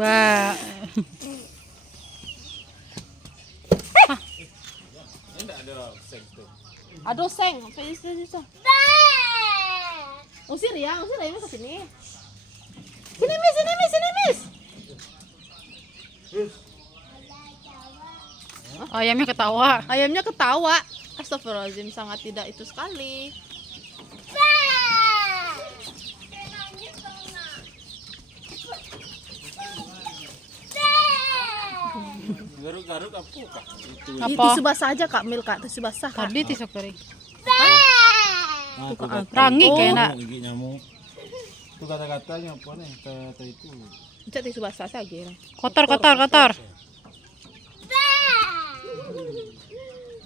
Ba. Aduh, seng. Usir ya ke sini. Sini, Miss. Ayamnya ketawa. Ayamnya ketawa. Astagfirullahaladzim, sangat tidak itu sekali. Garuk-garuk apa kak? Itu. Apa? Tisu basah aja Kak Mil, Kak. Tisu basah, Kak. Tadi tisu kering. Nah, tuh Rangi kayaknya. Gigi nyamuk. Itu kata-katanya apa nih? Kata itu. Cek tisu basah saja. Kotor.